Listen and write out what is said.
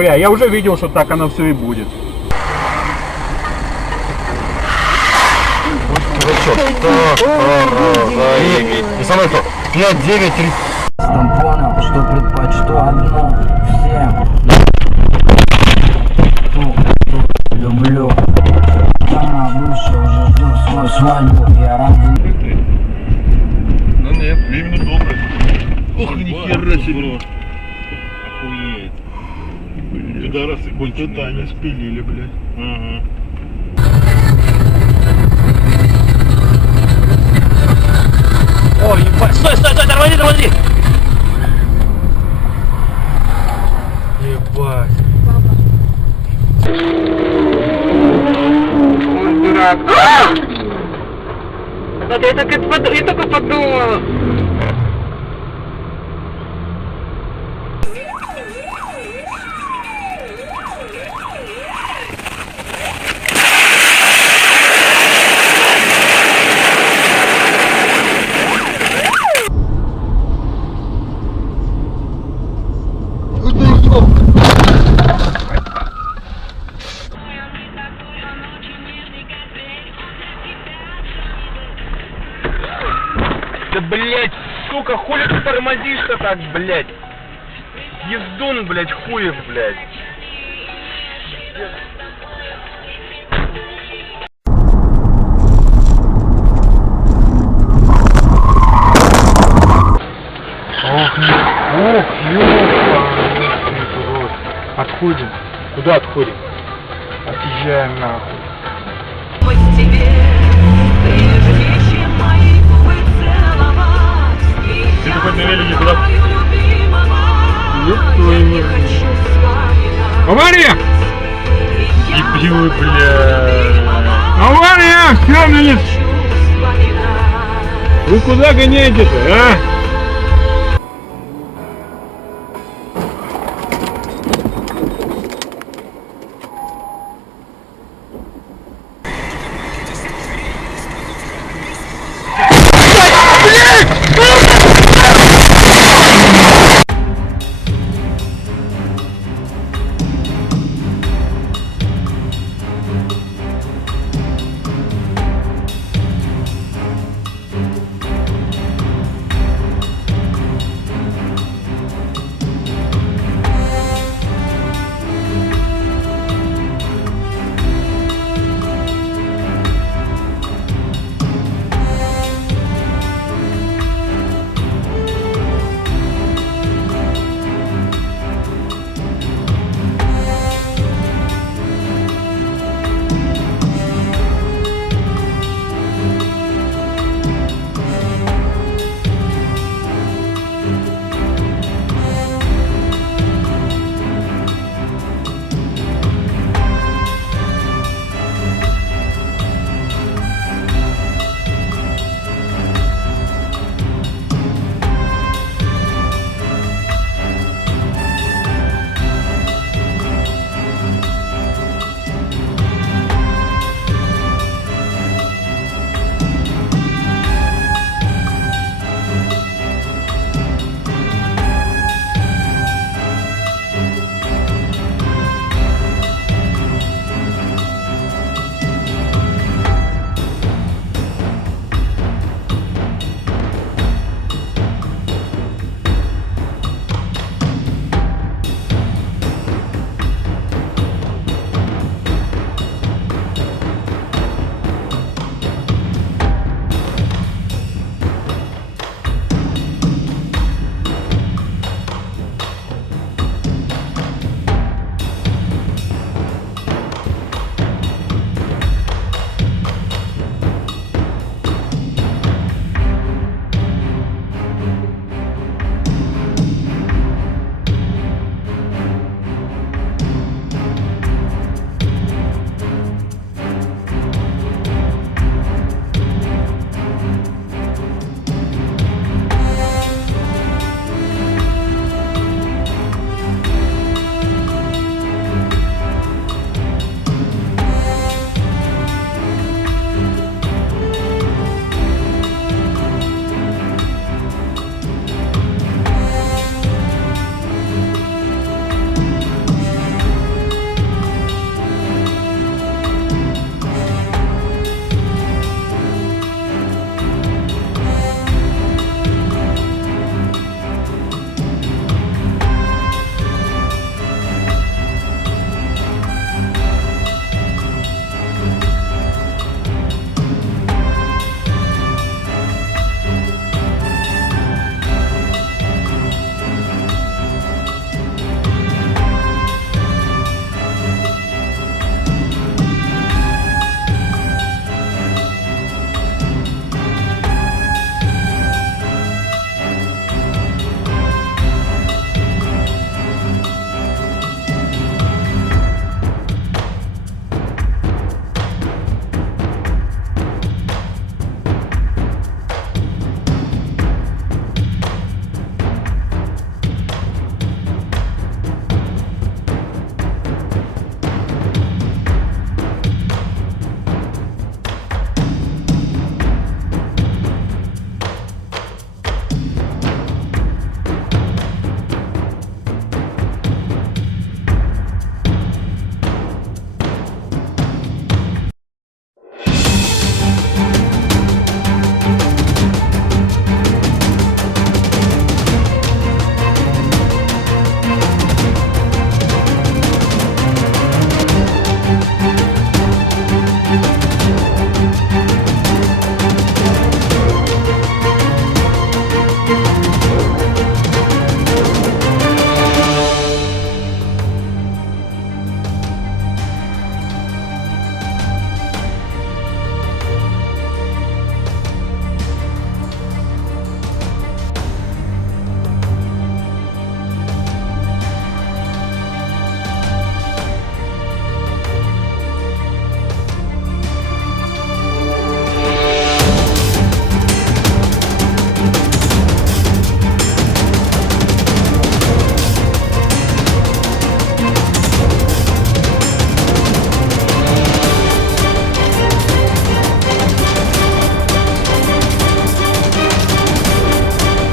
Бля, я уже видел, что так оно все и будет. И самое то, 5-9-3. Понял, что предпочту одно всем. Люблю. Она бывшая уже ждет свою свадьбу. Я рад. Ну нет, именно добрый. Ох, нихера себе. Охуеть. Пидорасы, хоть это они спилили, блядь. Ага. Ой, ебать, стой, тормози! Ебать. Он дурак. Вот я только подумала. Да, блядь, сука, хули ты тормозишь-то так, блядь? Ездун, блядь, хуев, блядь. Ох, ёпа. Отходим. Куда отходим? Отъезжаем нахуй. Ты хоть на велике куда? Авария! Ебью, блядь. Авария! Все, Вы куда гоняете-то, а?